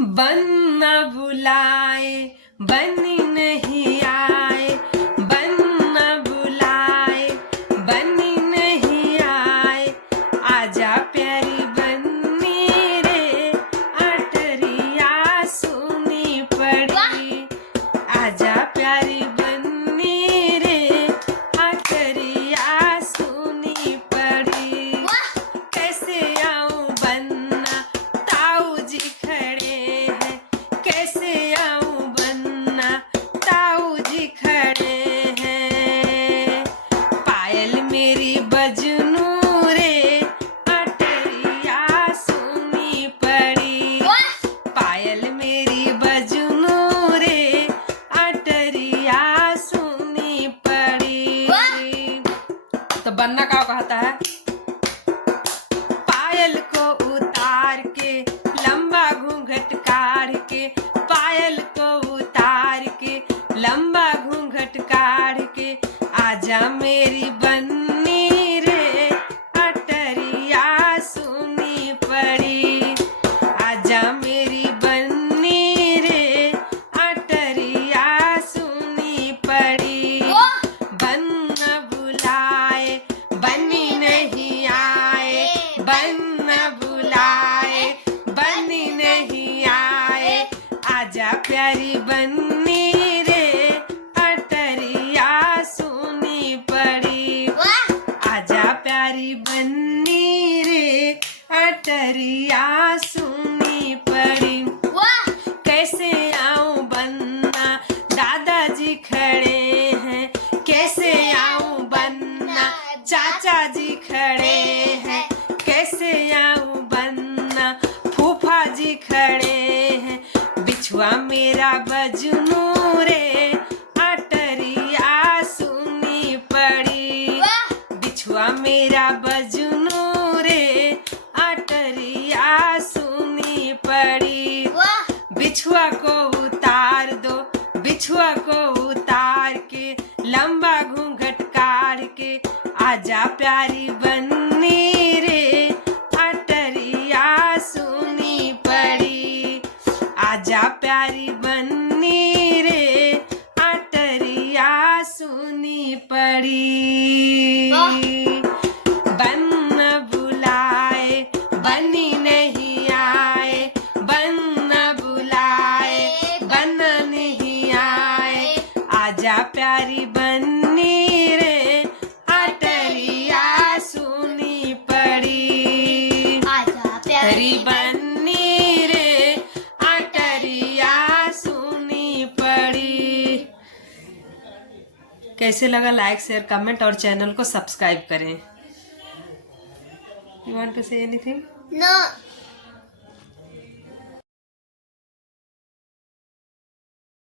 बन न बुलाए बनी नहीं आए, बन न बुलाए बनी नहीं आए, आजा प्यारी बन्नी रे अटरिया सुनी पड़ी, आजा प्यारी बन्नी रे अटरिया सुनी पड़ी। कैसे आऊं बन्ना ताऊ जी खड़े हैं, कैसे आऊं बन्ना ताऊ जी खड़े हैं, पायल मेरी बजनू रे अटरिया सुनी पड़ी, पायल मेरी बजनू रे अटरिया सुनी पड़ी। तो बन्ना क्या कहता है, पायल को उतार के लंबा घूंघट काढ़ के, पायल को उतार के लंबा घूंघट काढ़ के, आजा मेरी बन्नी रे अटरिया सुनी पड़ी, आजा मेरी बन्नी रे अटरिया सुनी पड़ी। बन न बुलाए बनी नहीं आए, बन न बुलाए बनी नहीं आए, आजा प्यारी बन्नी रे अटरिया सुनी पड़ी, आजा प्यारी बन्नी रे अटरिया सुनी पड़ी। कैसे आऊं बन्ना दादाजी खड़े हैं, कैसे आऊं बन्ना चाचा जी खड़े हैं, कैसे आऊं बन्ना फूफा जी खड़े हैं, बिछुआ मेरा बजनू रे अटरिया सुनी पड़ी, बिछुआ मेरा बजनू रे अटरिया सुनी पड़ी। बिछुआ को उतार दो, बिछुआ को उतार के लंबा घूंघट काढ़ के, आजा प्यारी बन्नी रे अटरिया सुनी पड़ी, आजा प्यारी बन्नी रे अटरिया सुनी पड़ी। बन न बुलाए बनी नहीं आए, बन न बुलाए बन नहीं आए, आजा प्यारी बन्नी रे अटरिया सुनी पड़ी, आजा प्यारी बन्नी रे अटरिया सुनी पड़ी। कैसे लगा लाइक शेयर कमेंट और चैनल को सब्सक्राइब करें। You want to say anything? No.